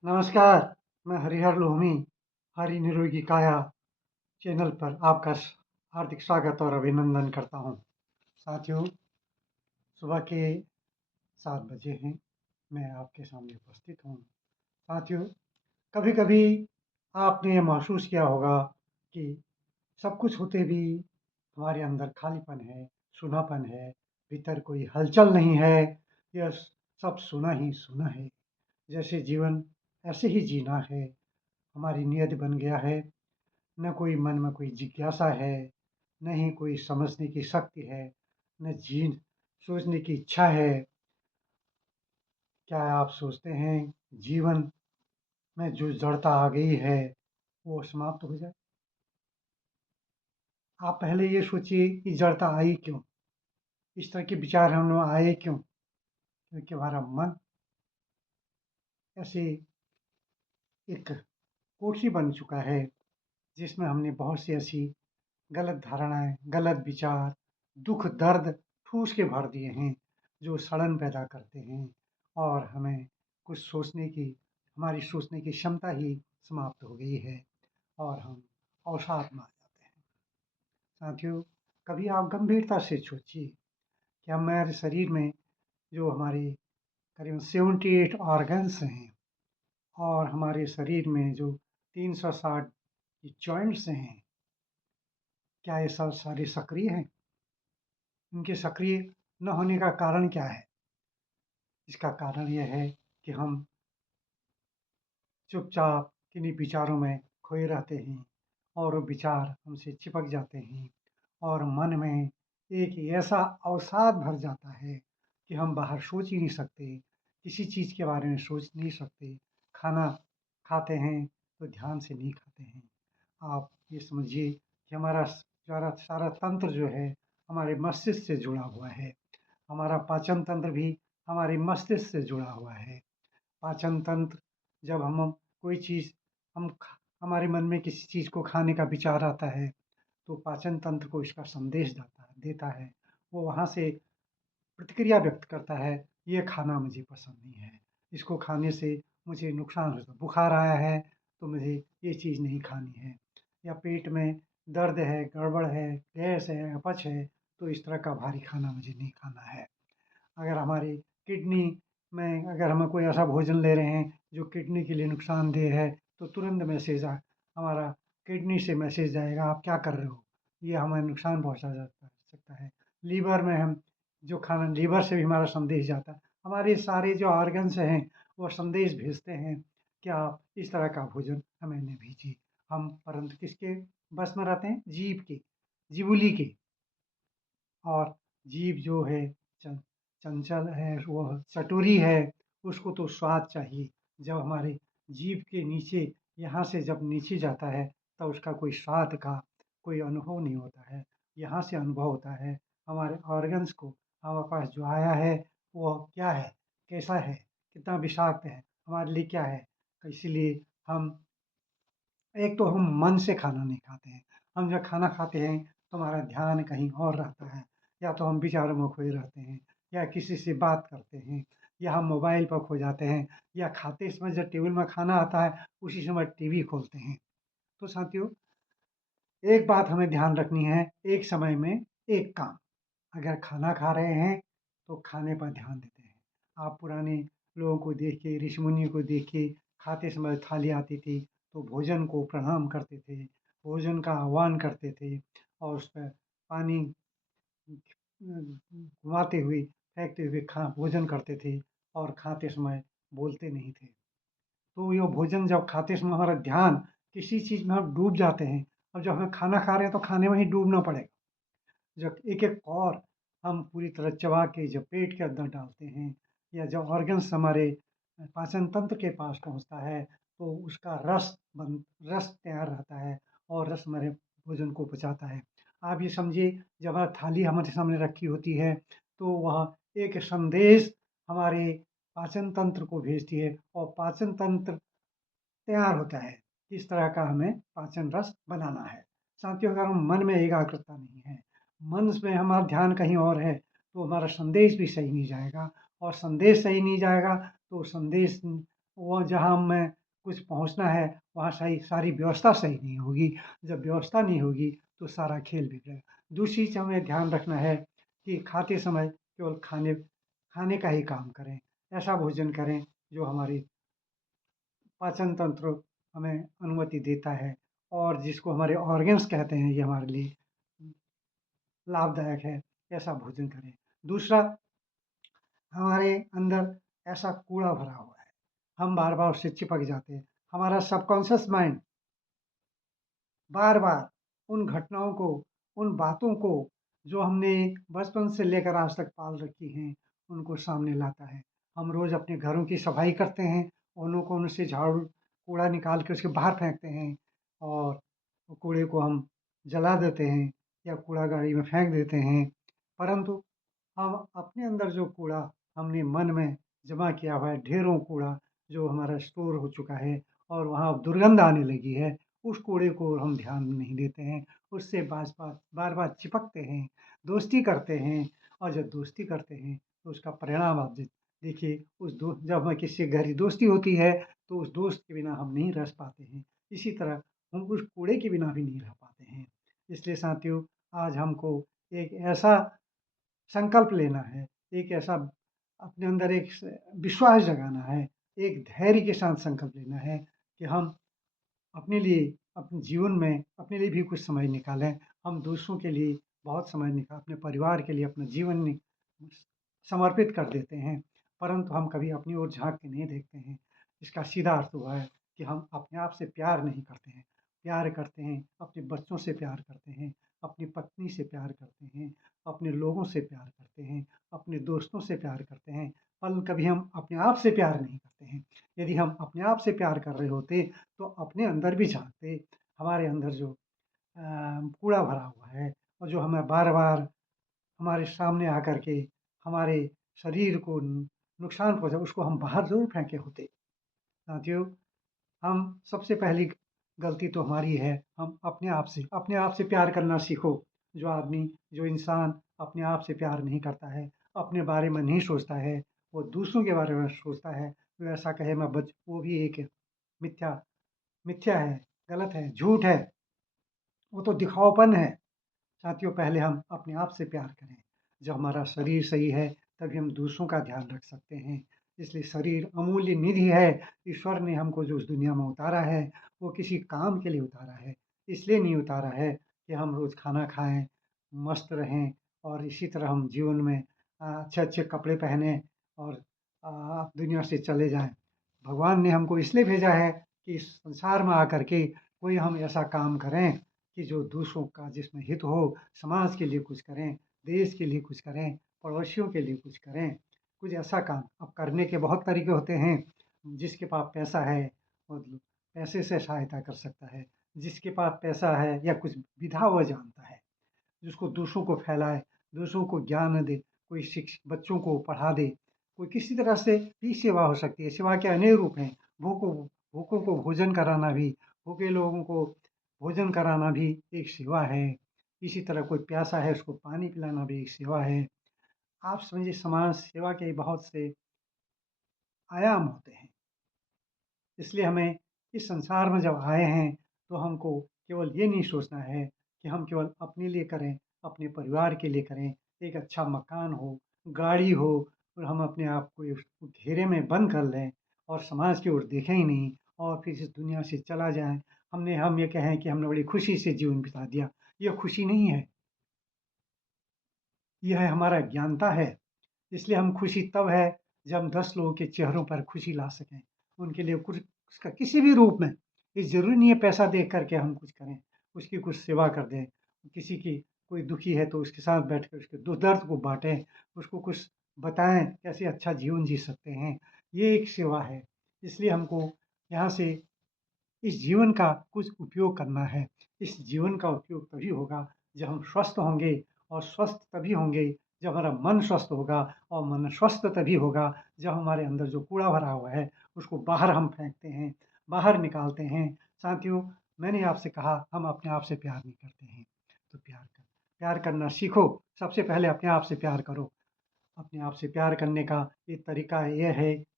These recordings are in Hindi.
नमस्कार, मैं हरिहर लोहमी, हरि निरोगी काया चैनल पर आपका हार्दिक स्वागत और अभिनंदन करता हूँ। साथियों, सुबह के 7 बजे हैं, मैं आपके सामने उपस्थित हूँ। साथियों, कभी-कभी आपने ये महसूस किया होगा कि सब कुछ होते भी हमारे अंदर खालीपन है, सूनापन है, भीतर कोई हलचल नहीं है, यह सब सूना ही सूना है। जैसे जीवन ऐसे ही जीना है, हमारी नियति बन गया है। न कोई मन में कोई जिज्ञासा है, न ही कोई समझने की शक्ति है, न सोचने की इच्छा है। क्या आप सोचते हैं जीवन में जो जड़ता आ गई है, वो समाप्त हो जाए? आप पहले ये सोचिए कि जड़ता आई क्यों? इस तरह के विचार हम लोग आए क्यों? क्योंकि हमारा मन ऐसे एक कोठी बन चुका है, जिसमें हमने बहुत सी ऐसी गलत धारणाएँ, गलत विचार, दुःख, दर्द ठूँस के भर दिए हैं, जो सड़न पैदा करते हैं और हमें कुछ सोचने की हमारी सोचने की क्षमता ही समाप्त हो गई है और हम अवसाद में आ जाते हैं। साथियों, कभी आप गंभीरता से सोचिए कि हमारे शरीर में जो हमारे करीबन 78 ऑर्गन्स हैं और हमारे शरीर में जो 360 जॉइंट्स हैं, क्या ये सब सारे सक्रिय हैं? इनके सक्रिय न होने का कारण क्या है? इसका कारण ये है कि हम चुपचाप किन्हीं विचारों में खोए रहते हैं और वो विचार हमसे चिपक जाते हैं और मन में एक ऐसा अवसाद भर जाता है कि हम बाहर सोच ही नहीं सकते, किसी चीज़ के बारे में सोच नहीं सकते। खाना खाते हैं तो ध्यान से नहीं खाते हैं। आप ये समझिए कि हमारा सारा सारा तंत्र जो है हमारे मस्तिष्क से जुड़ा हुआ है। हमारा पाचन तंत्र भी हमारे मस्तिष्क से जुड़ा हुआ है। पाचन तंत्र जब हम कोई चीज़ हम ख हमारे मन में किसी चीज़ को खाने का विचार आता है, तो पाचन तंत्र को इसका संदेश देता है। वो वहाँ से प्रतिक्रिया व्यक्त करता है, ये खाना मुझे पसंद नहीं है, इसको खाने से मुझे नुकसान होता है। बुखार आया है, तो मुझे ये चीज़ नहीं खानी है या पेट में दर्द है, गड़बड़ है, गैस है, अपच है, तो इस तरह का भारी खाना मुझे नहीं खाना है। अगर हमारी किडनी में अगर हम कोई ऐसा भोजन ले रहे हैं जो किडनी के लिए नुकसानदेह है, तो तुरंत हमारा किडनी से मैसेज जाएगा, आप क्या कर रहे हो? ये हमें नुकसान पहुँचा सकता है। लीवर में हम जो खाना लीवर से भी हमारा संदेश जाता है। हमारे सारे जो ऑर्गन्स हैं, वो संदेश भेजते हैं कि आप इस तरह का भोजन हमें नहीं भीजिए। हम परंतु किसके बस में रहते हैं? जीभ के, जीवुली के। और जीभ जो है चं चंचल है, वह चटुरी है, उसको तो स्वाद चाहिए। जब हमारे जीभ के नीचे यहाँ से जब नीचे जाता है, तब उसका कोई स्वाद का कोई अनुभव नहीं होता है। यहाँ से अनुभव होता है हमारे ऑर्गन्स को हमारे पास जो आया है, वह क्या है, कैसा है, कितना विषाक्त है, हमारे लिए क्या है। तो इसीलिए हम एक तो हम मन से खाना नहीं खाते हैं। हम जब खाना खाते हैं तो हमारा ध्यान कहीं और रहता है, या तो हम विचारों में खोए रहते हैं, या किसी से बात करते हैं, या हम मोबाइल पर खो जाते हैं, या खाते समय जब टेबल में खाना आता है उसी समय टीवी खोलते हैं। तो साथियों, एक बात हमें ध्यान रखनी है, एक समय में एक काम। अगर खाना खा रहे हैं तो खाने पर ध्यान देते हैं। आप पुराने लोगों को देखिए, ऋषि मुनियों को देखिए, खाते समय थाली आती थी तो भोजन को प्रणाम करते थे, भोजन का आह्वान करते थे और उसमें पानी घुमाते हुए, फेंकते हुए खा भोजन करते थे और खाते समय बोलते नहीं थे। तो ये भोजन जब खाते समय हमारा ध्यान किसी चीज़ में हम डूब जाते हैं और जब हम खाना खा रहे हैं तो खाने में ही डूबना पड़ेगा। जब एक-एक कौर हम पूरी तरह चबा के जब पेट के अंदर डालते हैं या जब ऑर्गन्स हमारे पाचन तंत्र के पास पहुँचता है, तो उसका रस तैयार रहता है और रस हमारे भोजन को पचाता है। आप ये समझिए, जब हमारी थाली हमारे सामने रखी होती है, तो वह एक संदेश हमारे पाचन तंत्र को भेजती है और पाचन तंत्र तैयार होता है, किस तरह का हमें पाचन रस बनाना है। साथियों, अगर हम मन में एकाग्रता नहीं है, मन में हमारा ध्यान कहीं और है, तो हमारा संदेश भी सही नहीं जाएगा और संदेश सही नहीं जाएगा, तो संदेश वो जहाँ हमें कुछ पहुँचना है, वहाँ सारी व्यवस्था सही नहीं होगी। जब व्यवस्था नहीं होगी, तो सारा खेल बिगड़ेगा। दूसरी चीज़ हमें ध्यान रखना है कि खाते समय केवल खाने खाने का ही काम करें। ऐसा भोजन करें जो हमारी पाचन तंत्र हमें अनुमति देता है और जिसको हमारे ऑर्गन्स कहते हैं, ये हमारे लिए लाभदायक है, ऐसा भोजन करें। दूसरा, हमारे अंदर ऐसा कूड़ा भरा हुआ है, हम बार-बार उससे चिपक जाते हैं। हमारा सबकॉन्शियस माइंड बार-बार उन घटनाओं को, उन बातों को जो हमने बचपन से लेकर आज तक पाल रखी हैं, उनको सामने लाता है। हम रोज़ अपने घरों की सफाई करते हैं, कोनों-कोनों से झाड़ू, कूड़ा निकाल के उसके बाहर फेंकते हैं और कूड़े को हम जला देते हैं या कूड़ा गाड़ी में फेंक देते हैं। परंतु हम अपने अंदर जो कूड़ा हमने मन में जमा किया हुआ है, ढेरों कूड़ा जो हमारा स्टोर हो चुका है और वहाँ दुर्गंध आने लगी है, उस कूड़े को हम ध्यान नहीं देते हैं। उससे बार-बार चिपकते हैं, दोस्ती करते हैं और जब दोस्ती करते हैं, तो उसका परिणाम आप देखिए, उस दो जब हमें किसी से गहरी दोस्ती होती है, तो उस दोस्त के बिना हम नहीं रह पाते हैं। इसी तरह हम उस कूड़े के बिना भी नहीं रह पाते हैं। इसलिए साथियों, आज हमको एक ऐसा संकल्प लेना है, एक ऐसा अपने अंदर एक विश्वास जगाना है, एक धैर्य के साथ संकल्प लेना है कि हम अपने लिए, अपने जीवन में अपने लिए भी कुछ समय निकालें। हम दूसरों के लिए बहुत समय अपने परिवार के लिए अपना जीवन समर्पित कर देते हैं, परंतु हम कभी अपनी ओर झाँक के नहीं देखते हैं। इसका सीधा अर्थ हुआ है कि हम अपने आप से प्यार नहीं करते हैं। प्यार करते हैं, अपने बच्चों से प्यार करते हैं, अपनी पत्नी से प्यार करते हैं, अपने लोगों से प्यार करते हैं, अपने दोस्तों से प्यार करते हैं, पर कभी हम अपने आप से प्यार नहीं करते हैं। यदि हम अपने आप से प्यार कर रहे होते, तो अपने अंदर भी झाँकते, हमारे अंदर जो कूड़ा भरा हुआ है और जो हमें बार-बार हमारे सामने आकर के हमारे शरीर को नुकसान पहुँचा, उसको हम बाहर ज़रूर फेंके होते। साथियों, हम सबसे पहली गलती तो हमारी है, हम अपने आप से प्यार करना सीखो। जो इंसान अपने आप से प्यार नहीं करता है, अपने बारे में नहीं सोचता है, वो दूसरों के बारे में सोचता है, तो ऐसा कहे मैं बच वो भी एक मिथ्या मिथ्या है, गलत है, झूठ है, वो तो दिखाऊपन है। साथियों, पहले हम अपने आप से प्यार करें। जब हमारा शरीर सही है, तभी हम दूसरों का ध्यान रख सकते हैं। इसलिए शरीर अमूल्य निधि है। ईश्वर ने हमको जो इस दुनिया में उतारा है, वो किसी काम के लिए उतारा है। इसलिए नहीं उतारा है कि हम रोज़ खाना खाएँ, मस्त रहें और इसी तरह हम जीवन में अच्छे-अच्छे कपड़े पहनें और दुनिया से चले जाएँ। भगवान ने हमको इसलिए भेजा है कि इस संसार में आकर के कोई हम ऐसा काम करें कि जो दूसरों का जिसमें हित हो, समाज के लिए कुछ करें, देश के लिए कुछ करें, पड़ोसियों के लिए कुछ करें, कुछ ऐसा काम। अब करने के बहुत तरीके होते हैं, जिसके पास पैसा है, वो पैसे से सहायता कर सकता है, जिसके पास पैसा है या कुछ विधा वो जानता है, जिसको दूसरों को फैलाए, दूसरों को ज्ञान दे, कोई बच्चों को पढ़ा दे, कोई किसी तरह से भी सेवा हो सकती है। सेवा के अनेक रूप हैं, भूखों भूखों को भोजन कराना भी, भूखे लोगों को भोजन कराना भी एक सेवा है। इसी तरह कोई प्यासा है, उसको पानी पिलाना भी एक सेवा है। आप समझिए, समाज सेवा के बहुत से आयाम होते हैं। इसलिए हमें इस संसार में जब आए हैं, तो हमको केवल ये नहीं सोचना है कि हम केवल अपने लिए करें, अपने परिवार के लिए करें, एक अच्छा मकान हो, गाड़ी हो और हम अपने आप को इस घेरे में बंद कर लें और समाज की ओर देखें ही नहीं और फिर इस दुनिया से चला जाएँ। हम ये कहें कि हमने बड़ी खुशी से जीवन बिता दिया, ये खुशी नहीं है, यह हमारा अज्ञानता है। इसलिए हम खुशी तब है जब हम 10 लोगों के चेहरों पर खुशी ला सकें। उनके लिए कुछ उसका किसी भी रूप में, ये ज़रूरी नहीं है पैसा दे कर के हम कुछ करें, उसकी कुछ सेवा कर दें। किसी की कोई दुखी है तो उसके साथ बैठ के उसके दुःख दर्द को बाँटें, उसको कुछ बताएँ कैसे अच्छा जीवन जी सकते हैं। ये एक सेवा है। इसलिए हमको यहाँ से इस जीवन का कुछ उपयोग करना है। इस जीवन का उपयोग तभी होगा जब हम स्वस्थ होंगे और स्वस्थ तभी होंगे जब हमारा मन स्वस्थ होगा और मन स्वस्थ तभी होगा जब हमारे अंदर जो कूड़ा भरा हुआ है उसको बाहर हम फेंकते हैं, बाहर निकालते हैं। साथियों, मैंने आपसे कहा हम अपने आप से प्यार नहीं करते हैं, तो प्यार करना सीखो। सबसे पहले अपने आप से प्यार करो। अपने आप से प्यार करने का एक तरीका ये है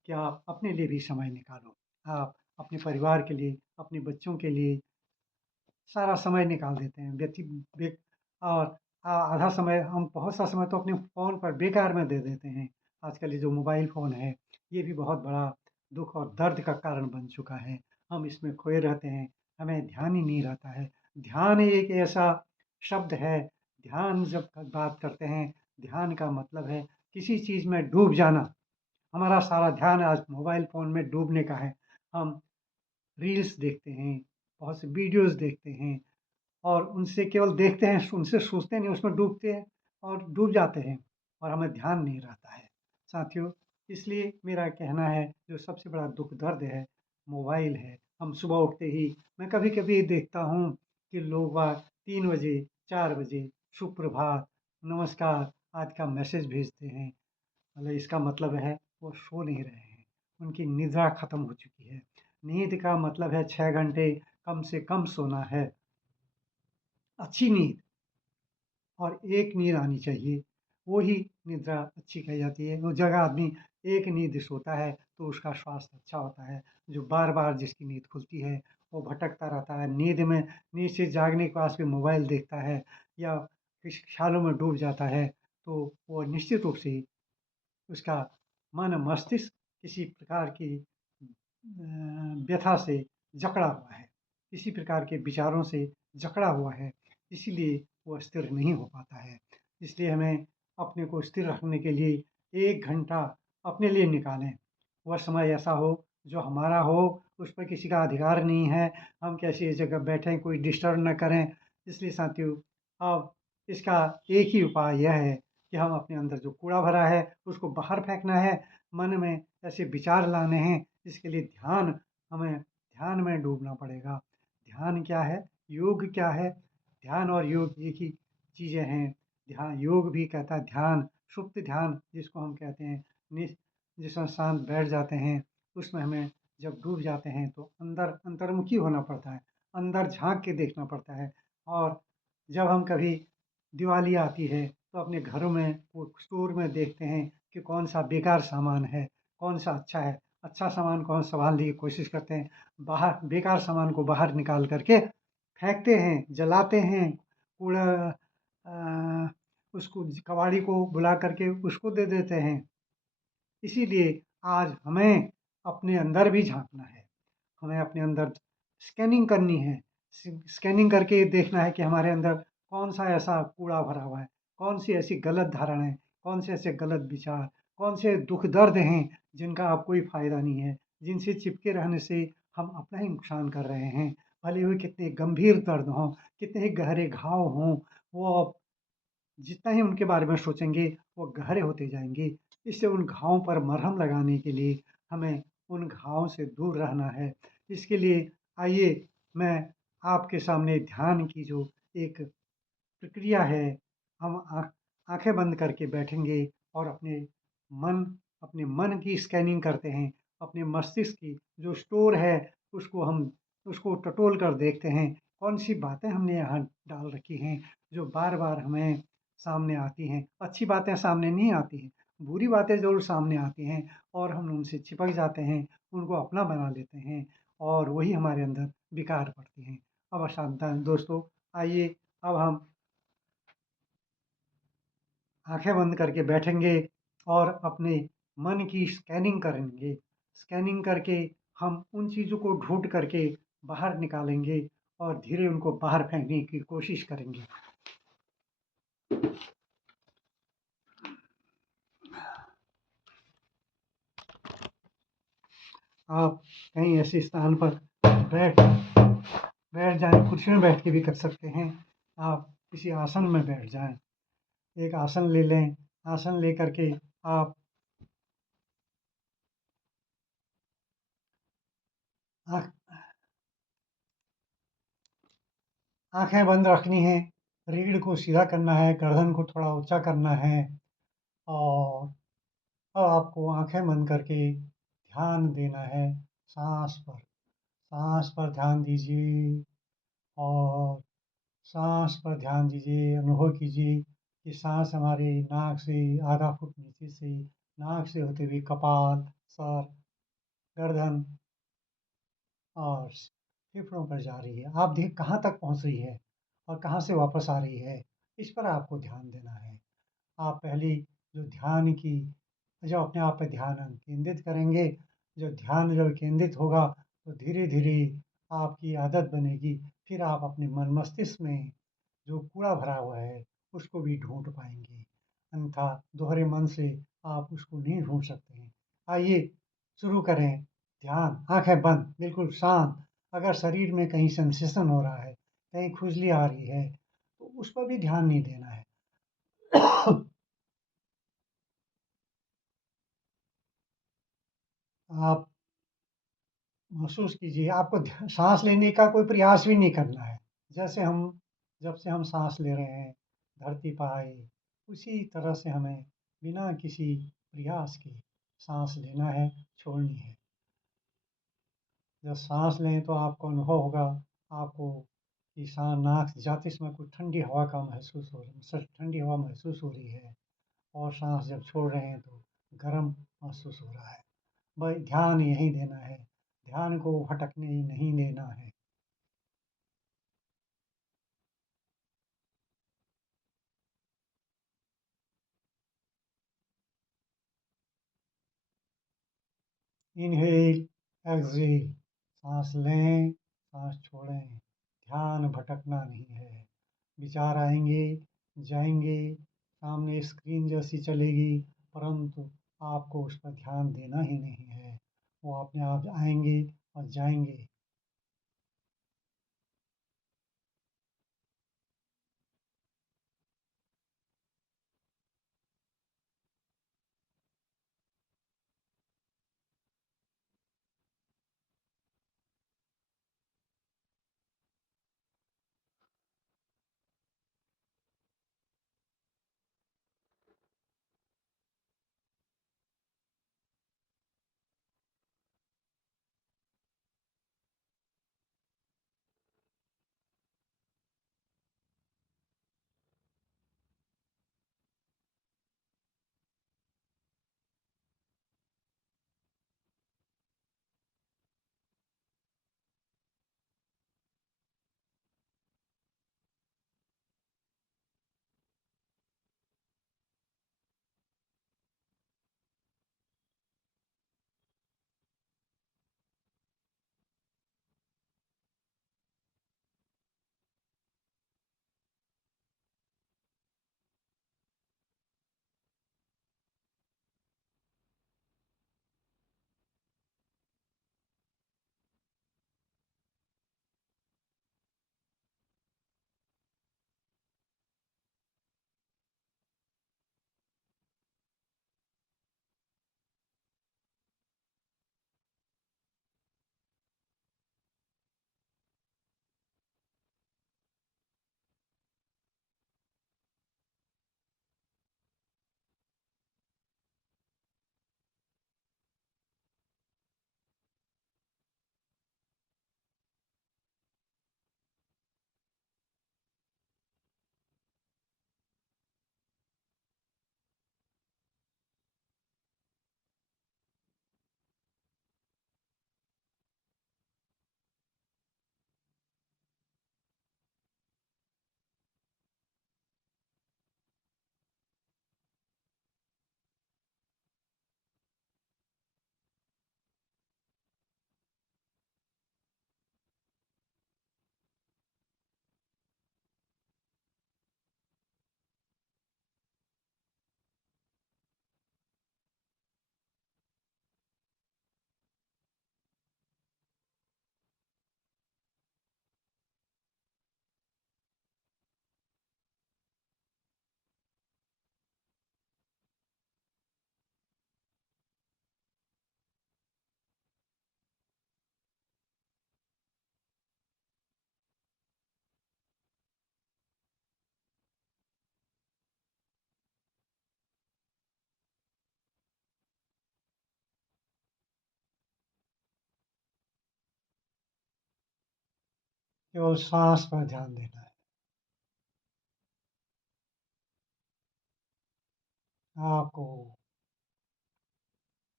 कि आप अपने लिए भी समय निकालो। आप अपने परिवार के लिए, अपने बच्चों के लिए सारा समय निकाल देते हैं। व्यक्ति व्य और आधा समय हम बहुत सा समय तो अपने फ़ोन पर बेकार में दे देते हैं। आजकल ये जो मोबाइल फ़ोन है, ये भी बहुत बड़ा दुःख और दर्द का कारण बन चुका है। हम इसमें खोए रहते हैं, हमें ध्यान ही नहीं रहता है। ध्यान एक ऐसा शब्द है, ध्यान जब बात करते हैं, ध्यान का मतलब है किसी चीज़ में डूब जाना। हमारा सारा ध्यान आज मोबाइल फ़ोन में डूबने का है। हम रील्स देखते हैं, बहुत से वीडियोज़ देखते हैं और उनसे केवल देखते हैं, उनसे सोचते नहीं, उसमें डूबते हैं और डूब जाते हैं और हमें ध्यान नहीं रहता है। साथियों, इसलिए मेरा कहना है जो सबसे बड़ा दुःख दर्द है, मोबाइल है। हम सुबह उठते ही मैं कभी-कभी देखता हूँ कि लोग बाग 3 बजे, 4 बजे सुप्रभात, नमस्कार आदि का मैसेज भेजते हैं। मतलब इसका मतलब है वो सो नहीं रहे हैं, उनकी निद्रा खत्म हो चुकी है। नींद का मतलब है 6 घंटे कम से कम सोना है, अच्छी नींद और एक नींद आनी चाहिए, वो ही निद्रा अच्छी कही जाती है। वो जगह आदमी एक नींद सोता है तो उसका स्वास्थ्य अच्छा होता है। जो बार-बार जिसकी नींद खुलती है, वो भटकता रहता है। नींद से जागने के पास भी मोबाइल देखता है या किसी ख़्यालों में डूब जाता है, तो वो निश्चित रूप से उसका मन मस्तिष्क किसी प्रकार की व्यथा से जकड़ा हुआ है, किसी प्रकार के विचारों से जकड़ा हुआ है, इसीलिए वो स्थिर नहीं हो पाता है। इसलिए हमें अपने को स्थिर रखने के लिए 1 घंटा अपने लिए निकालें। वह समय ऐसा हो जो हमारा हो, उस पर किसी का अधिकार नहीं है, हम कैसी जगह बैठें, कोई डिस्टर्ब ना करें। इसलिए साथियों, अब इसका एक ही उपाय यह है कि हम अपने अंदर जो कूड़ा भरा है, उसको बाहर फेंकना है। मन में ऐसे विचार लाने हैं, इसके लिए हमें ध्यान में डूबना पड़ेगा। ध्यान क्या है? योग क्या है? ध्यान और योग एक ही चीज़ें हैं। योग भी कहता है ध्यान, सुप्त ध्यान जिसको हम कहते हैं, जिसमें शांत बैठ जाते हैं, उसमें हमें जब डूब जाते हैं तो अंतर्मुखी होना पड़ता है, अंदर झाँक के देखना पड़ता है। और जब हम कभी दिवाली आती है तो अपने घरों में वो स्टोर में देखते हैं कि कौन-सा बेकार सामान है, कौन-सा अच्छा है। अच्छा सामान को हम सँभालने की कोशिश करते हैं, बाहर बेकार सामान को बाहर निकाल कर के फेंकते हैं, जलाते हैं, कूड़ा उसको कबाड़ी को बुला कर के उसको दे देते हैं। इसीलिए आज हमें अपने अंदर भी झाँकना है। हमें अपने अंदर स्कैनिंग करनी है। स्कैनिंग करके देखना है कि हमारे अंदर कौन-सा ऐसा कूड़ा भरा हुआ है, कौन-सी ऐसी गलत धारणाएँ, कौन से ऐसे गलत विचार, कौन से दुःख दर्द हैं जिनका अब कोई फ़ायदा नहीं है, जिनसे चिपके रहने से हम अपना ही नुकसान कर रहे हैं। भले ही कितने गंभीर दर्द हों, कितने ही गहरे घाव हों, वो अब जितना ही उनके बारे में सोचेंगे, वो गहरे होते जाएँगे। इसलिए उन घावों पर मरहम लगाने के लिए हमें उन घावों से दूर रहना है। इसके लिए आइए मैं आपके सामने ध्यान की जो एक प्रक्रिया है, हम आँखें बंद करके बैठेंगे और मन अपने मन की स्कैनिंग करते हैं। अपने मस्तिष्क की जो स्टोर है, उसको टटोल कर देखते हैं, कौन-सी बातें हमने यहाँ डाल रखी हैं, जो बार-बार हमें सामने आती हैं। अच्छी बातें सामने नहीं आती हैं, बुरी बातें ज़रूर सामने आती हैं और हम उनसे चिपक जाते हैं, उनको अपना बना लेते हैं और वही हमारे अंदर विकार पड़ते हैं। अब सावधान दोस्तों, आइए अब हम आँखें बंद करके बैठेंगे और अपने मन की स्कैनिंग करेंगे। स्कैनिंग करके हम उन चीज़ों को ढूँढ करके बाहर निकालेंगे और धीरे उनको बाहर फेंकने की कोशिश करेंगे। आप कहीं ऐसे स्थान पर बैठ बैठ जाएँ, कुर्सी में बैठ के भी कर सकते हैं। आप किसी आसन में बैठ जाएँ। एक आसन ले लें, आसन लेकर के आप आँख आँखें बंद रखनी है, रीढ़ को सीधा करना है, गर्दन को थोड़ा ऊँचा करना है और अब आपको आँखें बंद करके ध्यान देना है साँस पर। साँस पर ध्यान दीजिए और साँस पर ध्यान दीजिए, अनुभव कीजिए कि साँस हमारे नाक से आधा फुट नीचे से नाक से होते हुए कपाल, सर, गर्दन और फेफड़ों पर जा रही है। आप देख कहाँ तक पहुँच रही है और कहाँ से वापस आ रही है, इस पर आपको ध्यान देना है। आप पहले जो ध्यान की जब अपने आप पे ध्यान केंद्रित करेंगे, जब केंद्रित होगा तो धीरे-धीरे आपकी आदत बनेगी। फिर आप अपने मन मस्तिष्क में जो कूड़ा भरा हुआ है, उसको भी ढूँढ पाएँगे। अन्यथा दोहरे मन से आप उसको नहीं ढूँढ सकते हैं। आइए शुरू करें ध्यान, आँखें बंद, बिल्कुल शांत। अगर शरीर में कहीं सेंसेशन हो रहा है, कहीं खुजली आ रही है, तो उस पर भी ध्यान नहीं देना है। आप महसूस कीजिए, आपको साँस लेने का कोई प्रयास भी नहीं करना है। जैसे हम जब से हम साँस ले रहे हैं, धरती पर आए, उसी तरह से हमें बिना किसी प्रयास के साँस लेना है, छोड़नी है। जब साँस लें तो आपको अनुभव होगा, आपको कि नाक से जाते समय कुछ ठंडी हवा का महसूस हो ठंडी हवा महसूस हो रही है और साँस जब छोड़ रहे हैं तो गर्म महसूस हो रहा है। बस ध्यान यहीं देना है, ध्यान को भटकने ही नहीं देना है। इनहेल, एक्सहेल, साँस लें, साँस छोड़ें। ध्यान भटकना नहीं है। विचार आएँगे, जाएँगे, सामने स्क्रीन जैसी चलेगी, परंतु आपको उस पर ध्यान देना ही नहीं है। वो अपने आप आएँगे और जाएँगे। केवल साँस पर ध्यान देना है। आपको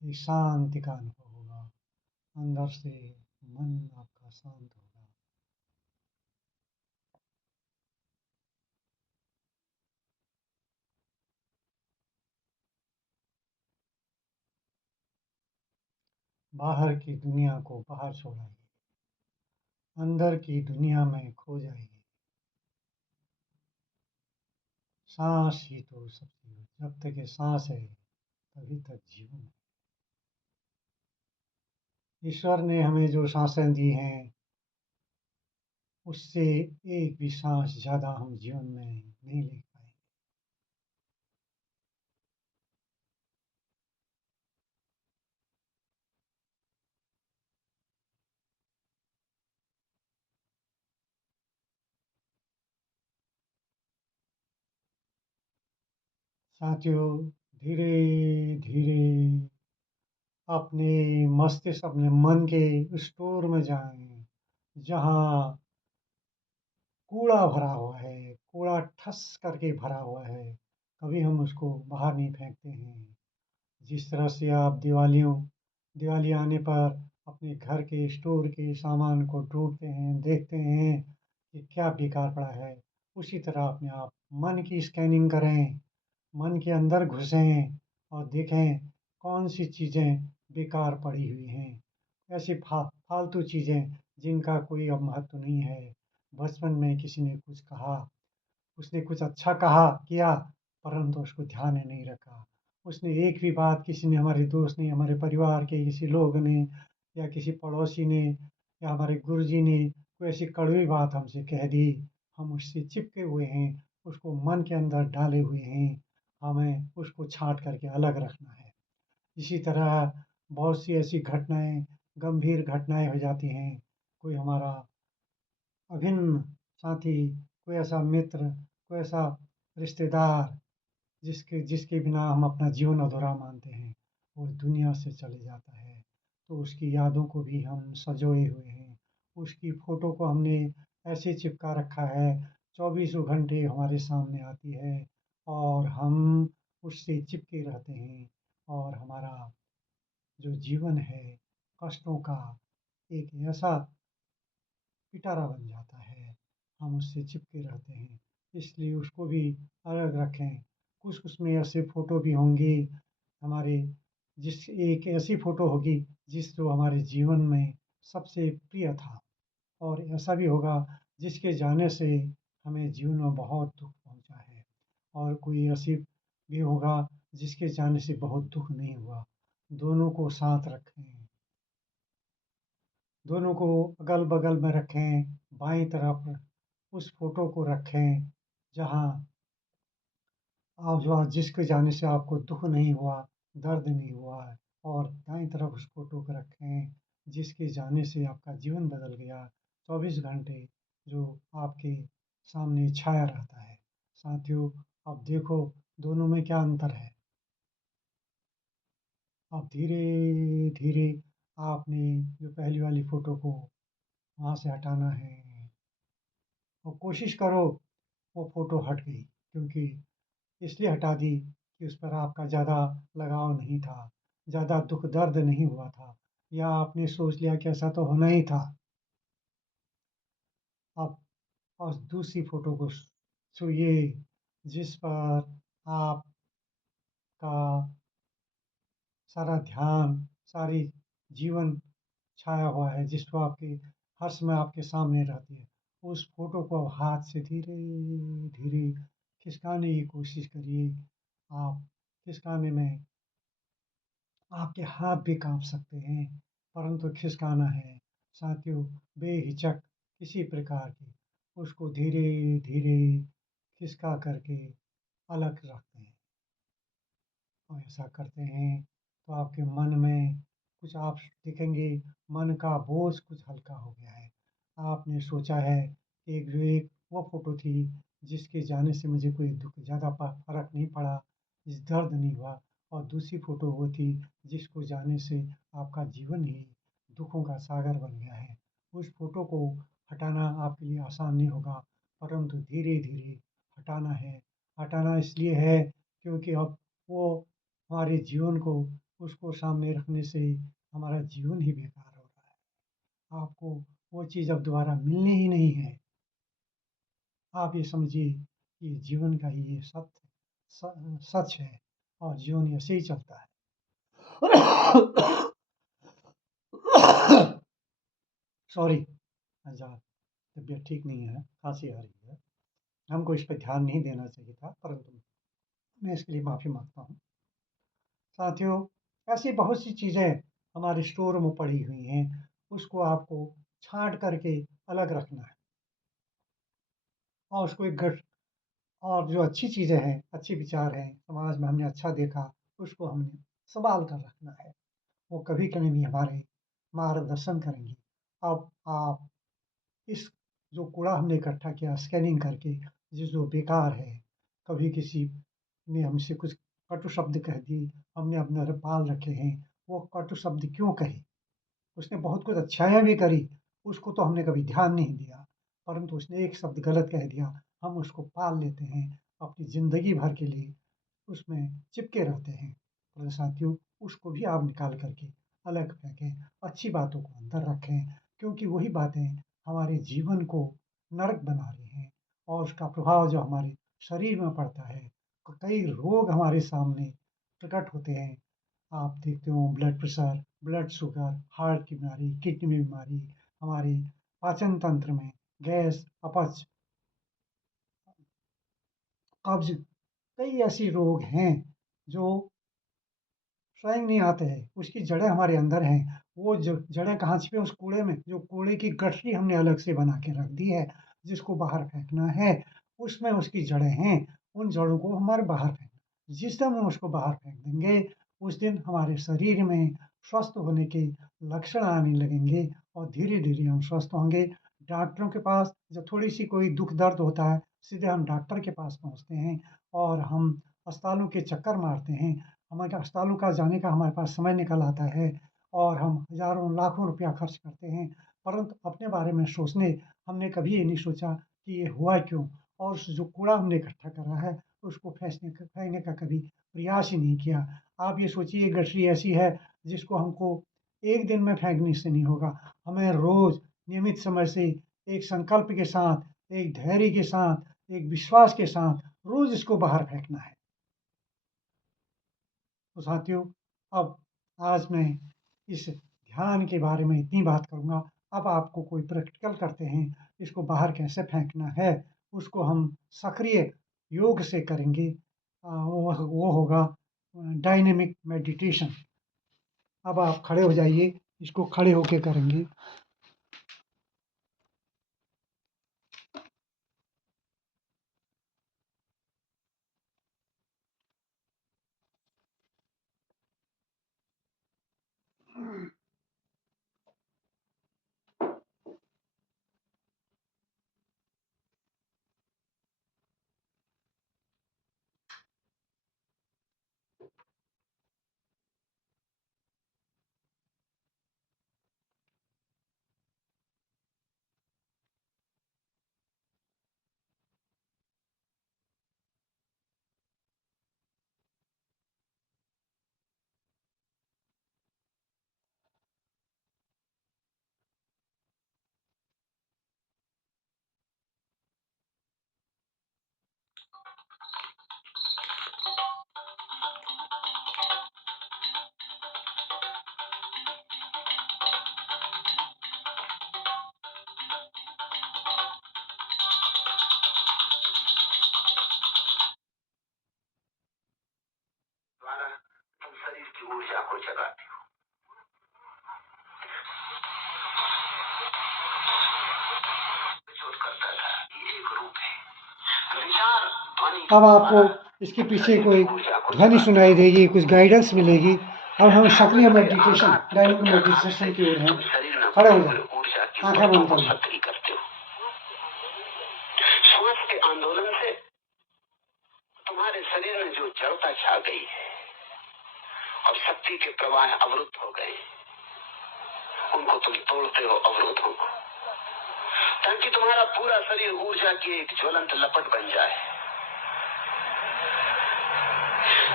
एक शांति का अनुभव होगा। अंदर से मन आपका शांत होगा। बाहर की दुनिया को बाहर छोड़ाइए, अंदर की दुनिया में खो जाइए। सांस ही तो सब चीज़ है। जब तक ये सांस है तभी तक जीवन है। ईश्वर ने हमें जो सांसें दी हैं उससे एक भी सांस ज़्यादा हम जीवन में नहीं ले पाए। साथियों, धीरे धीरे अपने मस्तिष्क, अपने मन के स्टोर में जाएं, जहाँ कूड़ा भरा हुआ है, कूड़ा ठस करके भरा हुआ है, कभी हम उसको बाहर नहीं फेंकते हैं। जिस तरह से आप दिवाली आने पर अपने घर के स्टोर के सामान को ढूंढते हैं, देखते हैं कि क्या बेकार पड़ा है, उसी तरह अपने आप मन की स्कैनिंग करें, मन के अंदर घुसें और देखें कौन सी चीज़ें बेकार पड़ी हुई हैं। ऐसी फालतू चीज़ें जिनका कोई अब महत्व नहीं है। बचपन में किसी ने कुछ कहा, उसने कुछ अच्छा कहा किया, परंतु उसको ध्यान में नहीं रखा। उसने एक भी बात, किसी ने, हमारे दोस्त ने, हमारे परिवार के किसी लोग ने या किसी पड़ोसी ने या हमारे गुरुजी ने कोई ऐसी कड़वी बात हमसे कह दी, हम उससे चिपके हुए हैं, उसको मन के अंदर डाले हुए हैं। हमें उसको छाँट करके अलग रखना है। इसी तरह बहुत सी ऐसी घटनाएँ, गंभीर घटनाएँ हो जाती हैं। कोई हमारा अभिन्न साथी, कोई ऐसा मित्र, कोई ऐसा रिश्तेदार जिसके जिसके बिना हम अपना जीवन अधूरा मानते हैं, वो दुनिया से चले जाता है, तो उसकी यादों को भी हम सँजोए हुए हैं। उसकी फ़ोटो को हमने ऐसे चिपका रखा है, चौबीसों घंटे हमारे सामने आती है और हम उससे चिपके रहते हैं और हमारा जो जीवन है, कष्टों का एक ऐसा पिटारा बन जाता है, हम उससे चिपके रहते हैं। इसलिए उसको भी अलग रखें। कुछ उसमें ऐसे फ़ोटो भी होंगी हमारे, जिस एक ऐसी फ़ोटो होगी जिस जो हमारे जीवन में सबसे प्रिय था, और ऐसा भी होगा जिसके जाने से हमें जीवन में बहुत दुःख पहुँचा है, और कोई ऐसी भी होगा जिसके जाने से बहुत दुःख नहीं हुआ। दोनों को साथ रखें। दोनों को अगल-बगल में रखें, बाईं तरफ उस फ़ोटो को रखें, जहाँ आप जो जिसके जाने से आपको दुःख नहीं हुआ, दर्द नहीं हुआ है, और दाईं तरफ उस फ़ोटो को रखें, जिसके जाने से आपका जीवन बदल गया, 24 घंटे जो आपके सामने छाया रहता है। साथियों, अब देखो दोनों में क्या अंतर है। अब धीरे-धीरे आपने जो पहली वाली फ़ोटो को वहाँ से हटाना है, और कोशिश करो वो फ़ोटो हट गई, क्योंकि इसलिए हटा दी कि उस पर आपका ज़्यादा लगाव नहीं था, ज़्यादा दुःख दर्द नहीं हुआ था, या आपने सोच लिया कि ऐसा तो होना ही था। अब और दूसरी फ़ोटो को छूइए, जिस पर आपका सारा ध्यान, सारी जीवन छाया हुआ है, जिसको आपके हर समय आपके सामने रहती है। उस फ़ोटो को हाथ से धीरे-धीरे खिसकाने की कोशिश करिए। आप खिसकाने में आपके हाथ भी काँप सकते हैं, परंतु खिसकाना है। साथियों, बेहिचक किसी प्रकार की उसको धीरे-धीरे खिसका करके अलग रखते हैं। और ऐसा करते हैं तो आपके मन में कुछ आप देखेंगे, मन का बोझ कुछ हल्का हो गया है। आपने सोचा है कि एक वो फ़ोटो थी जिसके जाने से मुझे कोई दुःख ज़्यादा फ़र्क नहीं पड़ा, इस दर्द नहीं हुआ, और दूसरी फ़ोटो वो थी जिसको जाने से आपका जीवन ही दुखों का सागर बन गया है। उस फ़ोटो को हटाना आपके लिए आसान नहीं होगा, परंतु धीरे-धीरे हटाना है। हटाना इसलिए है क्योंकि अब वो हमारे जीवन को उसको सामने रखने से हमारा जीवन ही बेकार हो रहा है। आपको वो चीज़ अब दोबारा मिलनी ही नहीं है। आप ये समझिए कि जीवन का ही ये सच है और जीवन ऐसे ही चलता है। सॉरी, ज़रा तबीयत ठीक नहीं है, खाँसी आ रही है। हमको इस पे ध्यान नहीं देना चाहिए था, परंतु मैं इसके लिए माफ़ी माँगता हूँ। साथियों, ऐसी बहुत सी चीज़ें हमारे स्टोर में पड़ी हुई हैं, उसको आपको छाँट करके अलग रखना है और उसको एक गठ और जो अच्छी चीज़ें हैं, अच्छे विचार हैं, समाज में हमने अच्छा देखा, उसको हमने सँभाल कर रखना है। वो कभी भी हमारे मार्गदर्शन करेंगी। अब आप इस जो कूड़ा हमने इकट्ठा किया स्कैनिंग करके, ये जो बेकार है, कभी किसी ने हमसे कुछ कटु शब्द कह दिए, हमने अपने पाल रखे हैं, वो कटु शब्द क्यों कहे? उसने बहुत कुछ अच्छाइयाँ भी करी, उसको तो हमने कभी ध्यान नहीं दिया, परंतु उसने एक शब्द गलत कह दिया, हम उसको पाल लेते हैं, अपनी ज़िंदगी भर के लिए उसमें चिपके रहते हैं। तो साथियों, उसको भी आप निकाल कर के अलग फेंकें, अच्छी बातों को अंदर रखें, क्योंकि वही बातें हमारे जीवन को नरक बना रही हैं और उसका प्रभाव जो हमारे शरीर में पड़ता है, तो कई रोग हमारे सामने प्रकट होते हैं। आप देखते हो blood pressure, blood sugar, heart की बीमारी, किडनी में बीमारी, हमारे पाचन तंत्र में गैस, अपच, कब्ज़, कई ऐसी रोग हैं जो स्वयं नहीं आते हैं, उसकी जड़ें हमारे अंदर हैं। वो ज जड़ें कहाँ छिपी हैं उस कूड़े में, जो कूड़े की गठरी हमने अलग से बना के रख दी है, जिसको बाहर फेंकना है, उसमें उसकी जड़ें हैं, उन जड़ों को हमारे बाहर फेंकना। जिस दिन हम उसको बाहर फेंक देंगे, उस दिन हमारे शरीर में स्वस्थ होने के लक्षण आने लगेंगे और धीरे-धीरे हम स्वस्थ होंगे। डॉक्टरों के पास जब थोड़ी-सी कोई दुःख दर्द होता है, सीधे हम डॉक्टर के पास पहुँचते हैं और हम अस्पतालों के चक्कर मारते हैं। हमारे अस्पतालों का जाने का हमारे पास समय निकल आता है और हम हज़ारों लाखों रुपया खर्च करते हैं, परंतु अपने बारे में सोचने हमने कभी ये नहीं सोचा कि ये हुआ क्यों? और उस जो कूड़ा हमने इकट्ठा करा है, उसको फेंकने का कभी प्रयास ही नहीं किया। आप ये सोचिए गठरी ऐसी है जिसको हमको एक दिन में फेंकने से नहीं होगा, हमें रोज़ नियमित समय से एक संकल्प के साथ, एक धैर्य के साथ, एक विश्वास के साथ रोज़ इसको बाहर फेंकना है। तो साथियों, अब आज मैं इस ध्यान के बारे में इतनी बात करूँगा। अब आपको कोई प्रैक्टिकल करते हैं, इसको बाहर कैसे फेंकना है, उसको हम सक्रिय योग से करेंगे। वो होगा डायनेमिक मेडिटेशन। अब आप खड़े हो जाइए, इसको खड़े होके करेंगे। द्वारा तुम शरीर की ऊर्जा को जगाते हो। प्रचोद करता था, ये एक रूप है। विचार ध्वनि अब आपको इसके पीछे कोई ध्वनि सुनाई देगी, कुछ गाइडेंस मिलेगी। अब हम सक्रिय मेडिटेशन, डायनेमिक मेडिटेशन की ओर हैं। खड़े हो जाओ, ऊर्जा की आंखें बंद कर लो। सक्रिय करते हो। श्वास के आंदोलन से तुम्हारे शरीर में जो जड़ता छा गई है और शक्ति के प्रवाह अवरुद्ध हो गए, उनको तुम तोड़ते हो अवरोधों को, ताकि तुम्हारा पूरा शरीर ऊर्जा की एक ज्वलंत लपट बन जाए।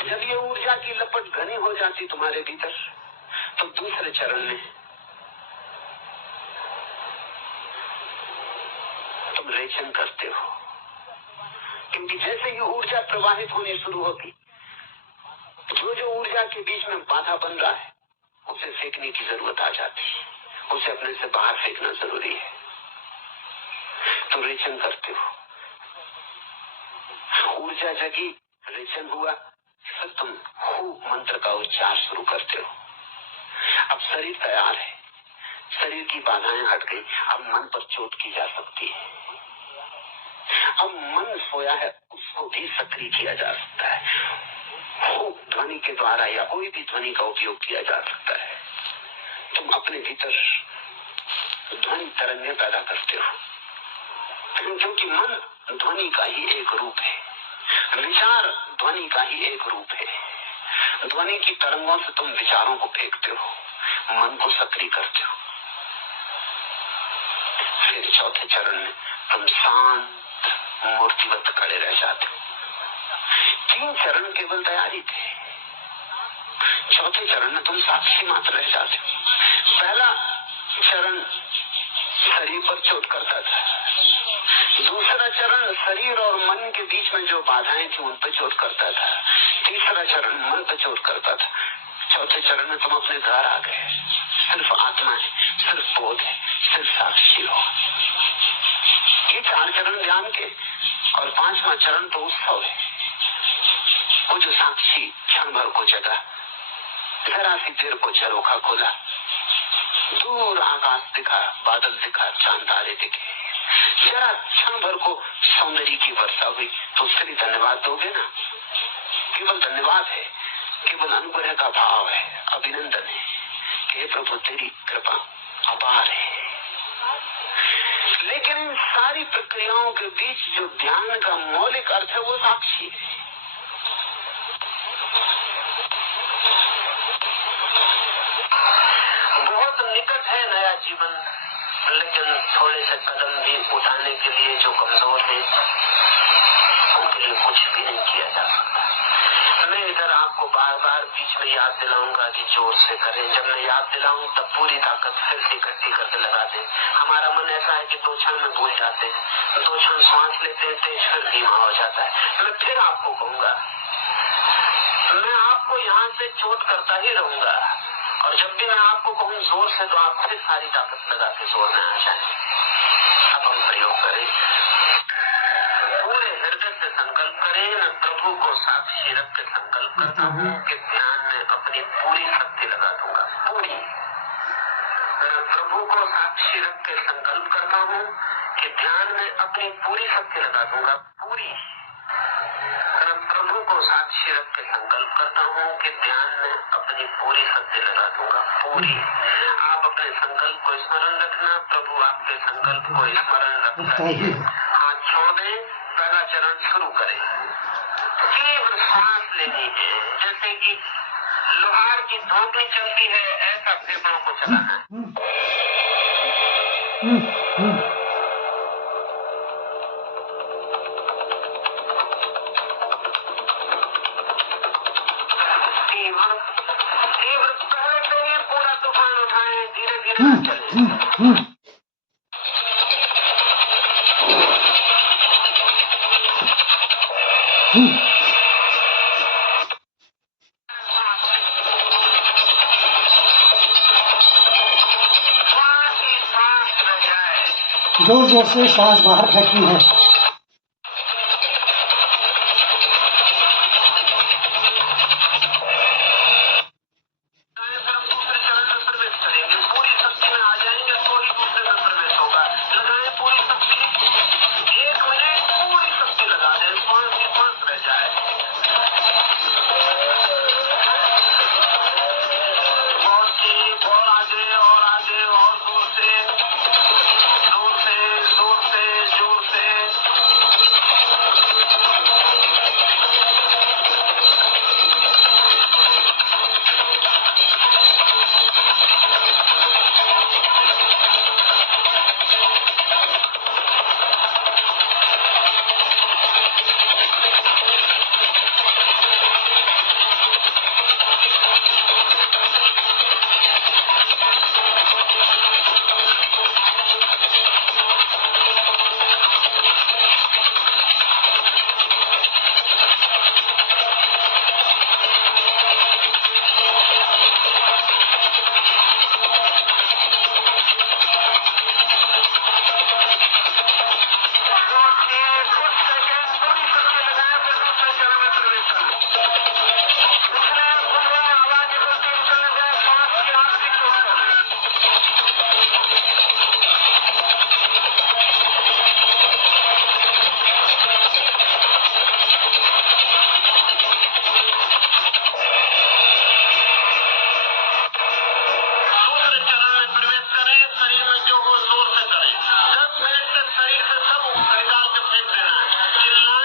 जब ये ऊर्जा की लपट घनी हो जाती तुम्हारे भीतर, तो दूसरे चरण में तुम रेचन करते हो, क्योंकि जैसे ही ऊर्जा प्रवाहित होनी शुरू होती, जो ऊर्जा के बीच में बाधा बन रहा है उसे फेंकने की जरूरत आ जाती है, उसे अपने से बाहर फेंकना जरूरी है। तो रेचन करते हो, ऊर्जा जगी, रेचन हुआ, फिर तुम खूब मंत्र का उच्चार शुरू करते हो। अब शरीर तैयार है, शरीर की बाधाएं हट गई, अब मन पर चोट की जा सकती है। अब मन सोया है, उसको भी सक्रिय किया जा सकता है। खूब ध्वनि के द्वारा या कोई भी ध्वनि का उपयोग किया जा सकता है। तुम अपने भीतर ध्वनि तरंगें पैदा करते हो, क्योंकि मन ध्वनि का ही एक रूप है, विचार ध्वनि का ही एक रूप है। ध्वनि की तरंगों से तुम विचारों को फेंकते हो, मन को सक्रिय करते हो। फिर चौथे चरण में तुम शांत मूर्तिवत खड़े रह जाते हो। 3 चरण केवल तैयारी थे, चौथे चरण में तुम साक्षी मात्र रह जाते हो। पहला चरण शरीर पर चोट करता था, दूसरा चरण शरीर और मन के बीच में जो बाधाएं थी उन पर चोट करता था, तीसरा चरण मन पर चोट करता था, चौथे चरण में तुम अपने घर आ गए। सिर्फ आत्मा है, सिर्फ बोध है, सिर्फ साक्षी हो। ये 4 चरण ध्यान के, और 5वां चरण तो उत्सव है। वो जो साक्षी क्षण भर को जगा, जरा सी देर को झरोखा खोला, दूर आकाश दिखा, बादल दिखा, चांद तारे दिखे, जरा क्षण भर को सौंदर्य की वर्षा हुई, तो उसके लिए धन्यवाद दोगे ना? केवल धन्यवाद है, केवल अनुग्रह का भाव है, अभिनंदन है कि प्रभु तेरी कृपा अपार है। लेकिन इन सारी प्रक्रियाओं के बीच जो ध्यान का मौलिक अर्थ है वो साक्षी है। बहुत निकट है नया जीवन, लेकिन थोड़े से कदम भी उठाने के लिए जो कमजोर है उनके लिए कुछ भी नहीं किया जा सकता। मैं इधर आपको बार बार बीच में याद दिलाऊंगा कि जोर से करें। जब मैं याद दिलाऊं तब पूरी ताकत फिर से इकट्ठी करके लगा दें। हमारा मन ऐसा है कि 2 क्षण में भूल जाते हैं, 2 क्षण सांस लेते हैं, तेज फिर धीमा हो जाता है। मैं फिर आपको कहूंगा, मैं आपको यहाँ से चोट करता ही रहूंगा, और जब भी मैं आपको कहूँ जोर से, तो आप फिर सारी ताकत लगा के जोर में आ जाए। अब हम प्रयोग करें, पूरे हृदय से संकल्प करें। मैं प्रभु को साक्षी रख के संकल्प करता हूँ कि ध्यान में अपनी पूरी शक्ति लगा दूंगा, पूरी। मैं प्रभु को साक्षी रख के संकल्प करता हूँ कि ध्यान में अपनी पूरी शक्ति लगा दूंगा, पूरी। मैं प्रभु को साक्षी रख के संकल्प करता हूँ कि ध्यान में अपनी पूरी शक्ति लगा दूंगा, पूरी। आप अपने संकल्प को स्मरण रखना, प्रभु आपके संकल्प को स्मरण रखता है। हाथ छोड़ दें, पहला चरण शुरू करें। तीव्र सांस लेनी है, जैसे कि लोहार की धोबी चलती है, ऐसा फेफड़ों को चलाना है। तीव्र पहले से ही पूरा तूफान उठाएं, धीरे धीरे चलें। जोर जोर से सांस बाहर फेंकनी है। पूरी शक्ति में आ जाएंगे तो ही दूसरे में प्रवेश होगा। लगाएं पूरी शक्ति, 1 मिनट पूरी शक्ति लगा दें, सांस ही सांस रह जाए। और आगे और जोर से, जोर से, जोर से, जोर से।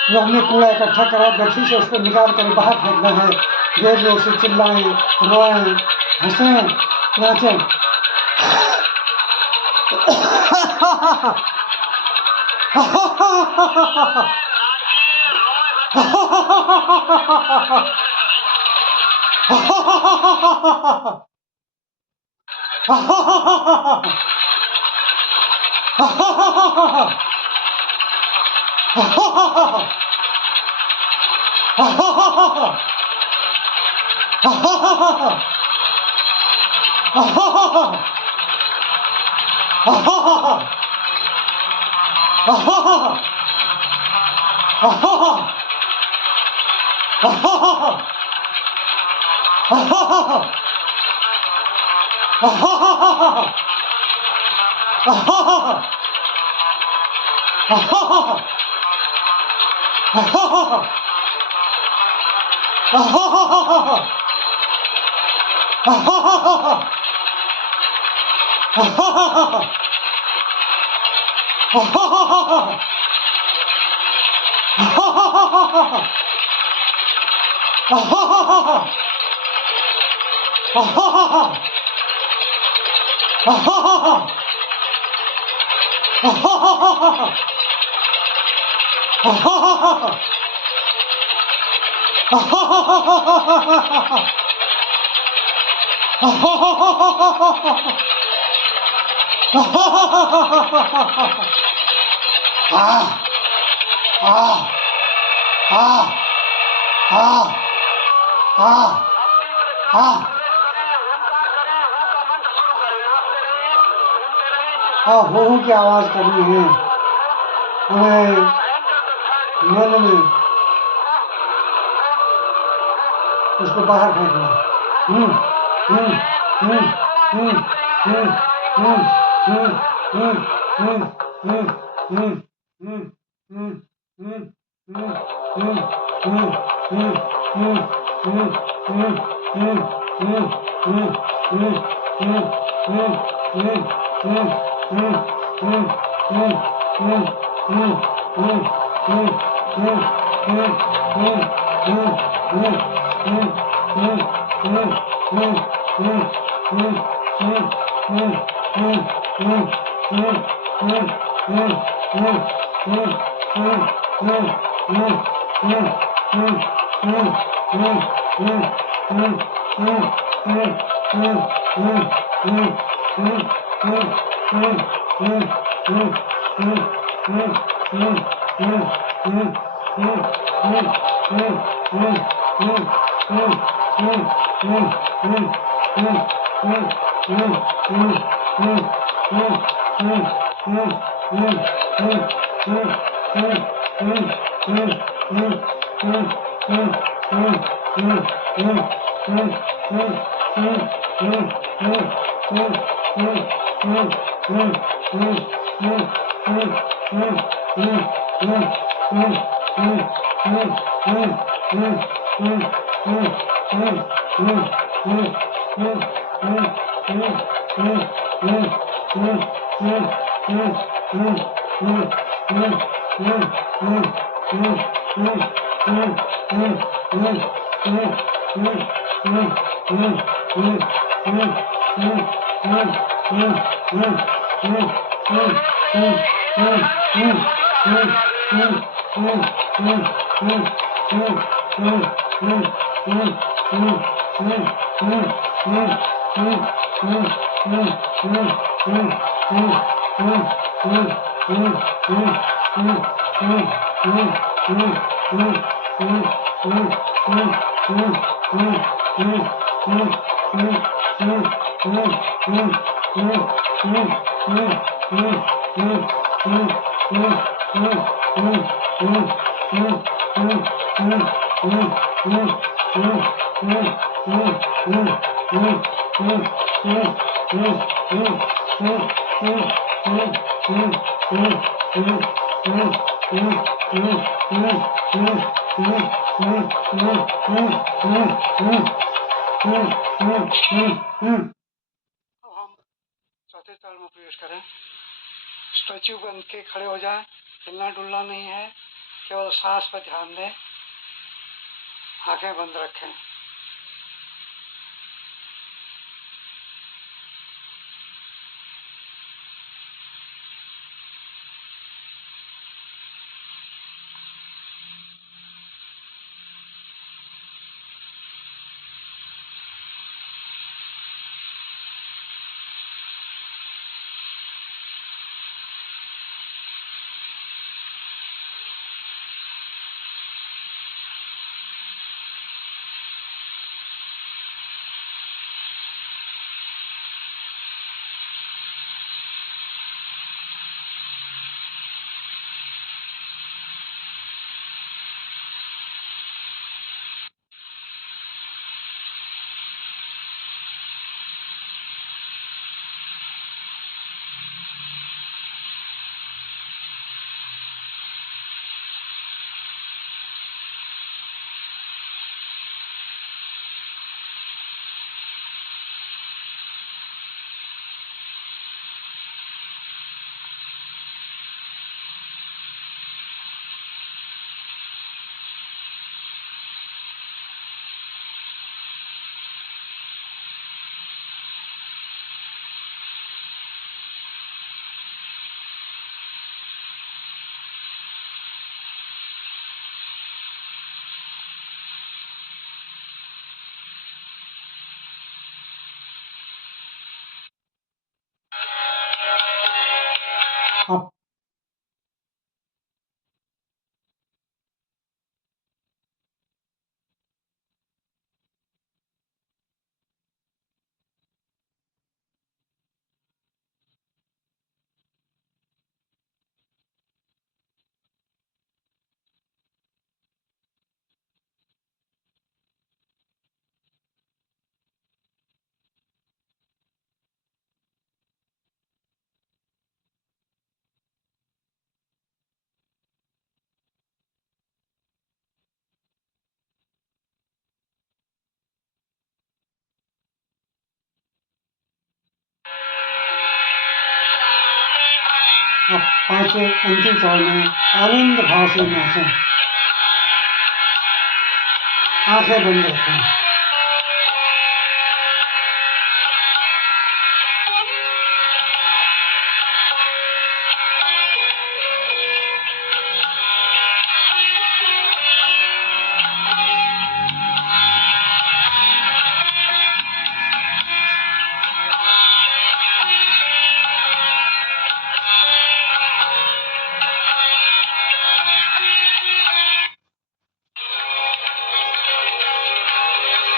जो हमने कूड़ा इकट्ठा करा गठरी से उसको निकाल कर बाहर फेंकना है। देर जोर से चिल्लाएं, रोएं, हंसें, नाचें। हो की आवाज करनी है हमें, मन में उसको बाहर फेंकना। चौथे ताल में प्रवेश करें। स्टैच्यू बन के खड़े हो जाएं, हिलना डुलना नहीं है। केवल सांस पर ध्यान दें, आंखें बंद रखें। अब पांचवें अंतिम स्वर में आनंद भाव से नाचें, आंखें बंद रखें।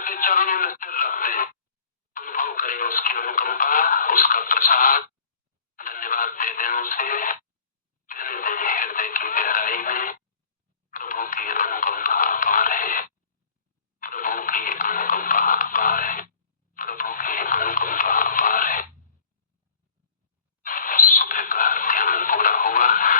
के चरणों में सिर रख दें, अनुभव करें उसकी अनुकंपा, उसका प्रसाद, धन्यवाद दे दें उसे, कहने दें हृदय की गहराई में प्रभु की अनुकंपा अपार है, प्रभु की अनुकंपा अपार है, प्रभु की अनुकंपा अपार है। सुबह का ध्यान पूरा हुआ।